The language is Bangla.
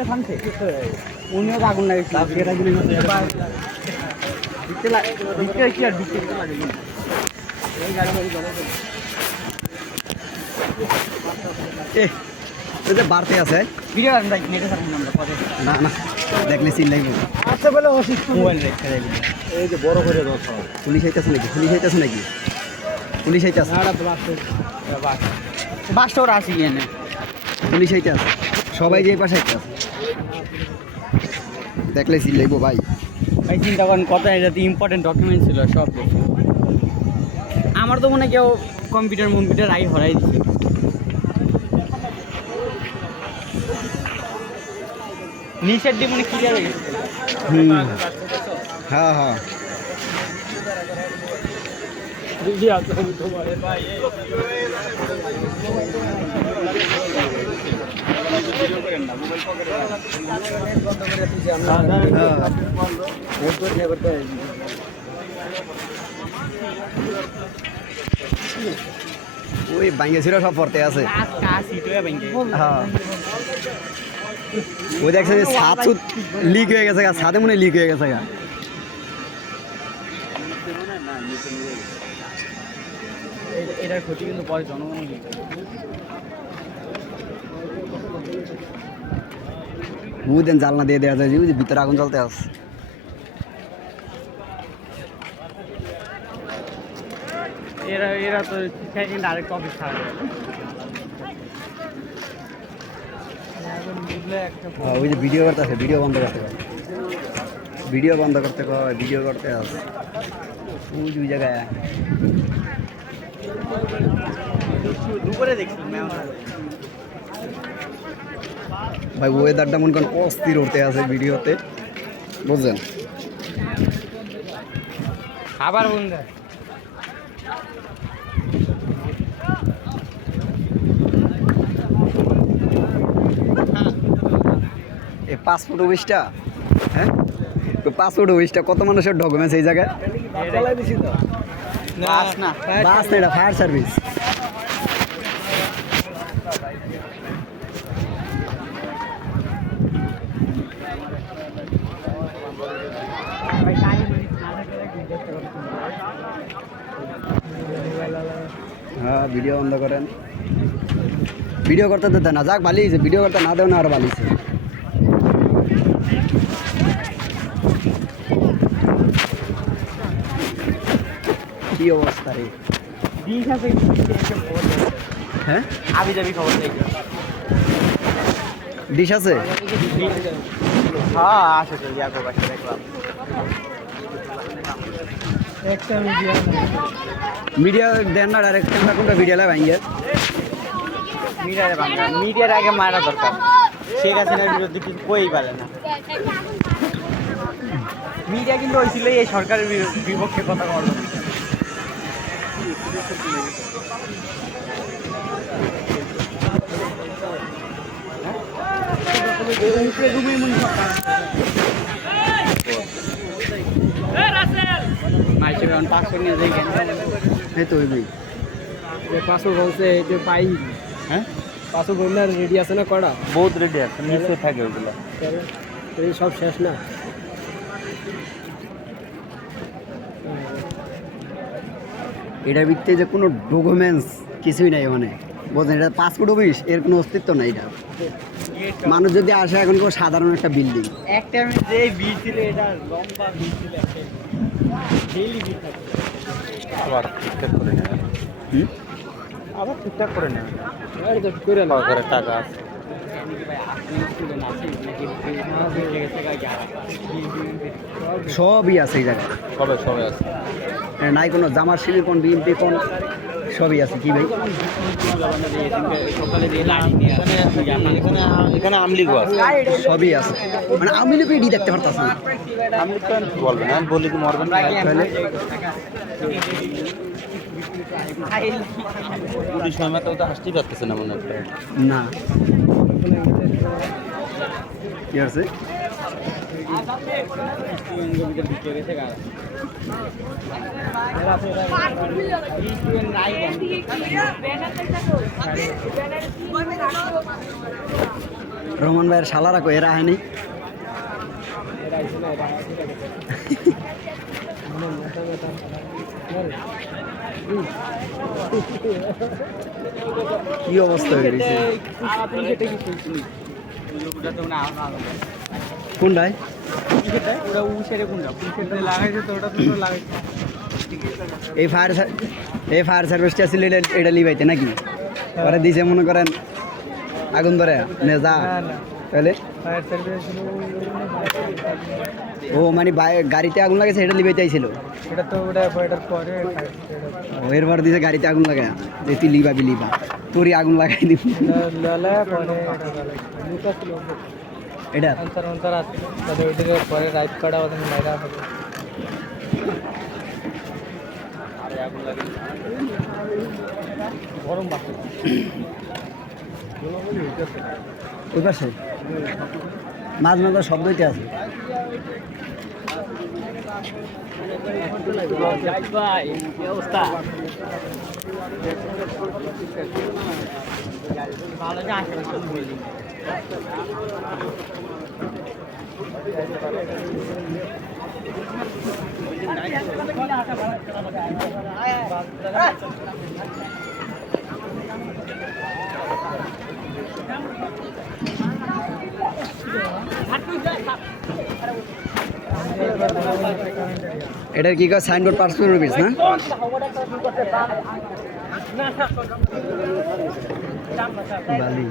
দুইটা থামছে উনিও আগুন লাগিয়েছে সেটা গুলি কি আর দিতে লাগে এই গাড়ি বাড়তে আছে ভিডিও নেটে থাকবো আমরা পরে না না দেখলে চিন লাগবে আচ্ছা বলে অসুস্থ মোবাইল রেখে দেবে এই যে বড় করে দাও পুলিশ আইতাছে নাকি পুলিশ আইতাছে বাসটা ওরা আসি গিয়ে পুলিশ আইতাছে সবাই যে পাশে আইতাছে দেখলে চিন লাগবো ভাই ভাই চিন্তা করেন কত এটাতে ইম্পর্টেন্ট ডকুমেন্ট ছিল সব আমার তো মনে হয় কেউ কম্পিউটার আই হরাই দিচ্ছে নিচের দিয়ে মনে ক্লিয়ার হয়ে গেছে হ্যাঁ হ্যাঁ ওই ভাঙ্গে ছিল সব পড়তে আছে হ্যাঁ ওই দেখছে যে ছাদ লিক হয়ে গেছে ছাদে মনে লিক হয়ে গেছে এটার ক্ষতি কিন্তু পরে জনগণ বুঝেন জালনা দিয়ে দেওয়া যায় যে ভিতরে আগুন জ্বলতে আছে এরা তো কিন্তু আরেকটা অফিস ছাড়া ওই যে ভিডিও করতে আছে ভিডিও বন্ধ করতে ভিডিও বন্ধ করতে ভিডিও করতে আছে ওই জায়গায় দুপুরে দেখছিলাম ভাই ওয়েদারটা মনে করেন অস্থির উঠতে আছে ভিডিওতে বুঝলেন খাবার বন্ধ এই পাসপোর্ট অফিসটা হ্যাঁ পাসপোর্ট অফিসটা কত মানুষের ডকুমেন্টস এই জায়গায় বাস না এটা ফায়ার সার্ভিস হ্যাঁ ভিডিও বন্ধ করেন ভিডিও করতে দেন না যাক ভালোই ভিডিও করতে না দেও না আর ভালোইছে কি অবস্থা রে হ্যাঁ আবি যাবি খবর নেই ডিশ আছে হ্যাঁ আসে তো ইয়াকো বাসা দেখলাম একটা মিডিয়া দেন না ডাইরেক্ট ক্যামেরা কোনটা ভিডিও লাই ভাঙ্গে মিডিয়ার আগে মারা দরকার শেখ হাসিনার বিরুদ্ধে কিছু কই পারে না মিডিয়া কিন্তু হয়েছিল এই সরকারের বিপক্ষে কথা বলতো পাসপোর্ট বলছে এটা পাই হ্যাঁ পাসপোর্ট বললে রেডি আছে না কটা বহুত রেডি আছে নিশ্চয় থাকে ওইগুলো এই সব শেষ না এটার ভিত্তিতে যে কোনো ডকুমেন্টস কিছুই নাই মানে বলছেন এটা পাসপোর্ট অফিস এর কোনো অস্তিত্ব নাই এটা মানুষ যদি আসে এখন কোনো সাধারণ একটা বিল্ডিং একটা যে বিল ছিল এটা লম্বা বিল ছিল ডেইলি বিল থাকে আবার ঠিকঠাক করে নেবে আবার ঠিকঠাক করে নেবে করে নাও করে টাকা আছে সবই আছে এই জায়গায় সবাই আছে নাই কোনো জামার শিবির কোন বিএনপি কোন সবই আছে কি ভাই এখানে আমলিগো আছে সবই আছে মানে আমি লোক এডি দেখতে পারতাছে না আমলিগ তো বলবেন না বলি কি মরবেন তাহলে পুলিশ সময় তো আসতেই পারতেছে না মনে হয় না কি আছে রহমান ভাইয়ের শালারা কই এরা হয়নি? এরা আইছে না, এরা আইছে না। মাথা ব্যথা। কি অবস্থা হয়ে গেছে? কোনটায়? ওটা উশেরে কোনটা পুলিশের লাগাইছে তো ওটা তো লাগাইছে এই ফায়ার সার্ভিসটা ছিল এটা লিবাইতে নাকি? ওরা দিছে মনে করেন আগুন ধরে নে যা না তাহলে ফায়ার সার্ভিস ছিল ও মানে গাড়িতে আগুন লাগাইছে এটা লিবাইতে আইছিল। এটা তো ওটা এটার পরে এরপর দিছে গাড়িতে আগুন লাগায় যে তুই লিবাবি লিবা তোরই আগুন লাগাই দিবি লালা পরে লুকা ছিল এটা অন্তর অন্তর আছে তাহলে ওইদিকে পরে রাইড করা ওদের মেরা হবে আরে আগুন লাগে গরম বাকি ওই পাশে মাঝ মাঝে শব্দইতে আছে। ভাই কি অবস্থা ভালো যে আসে বলি এটার কি কয় সাইনবোর্ড 500 রুপিস না? বালি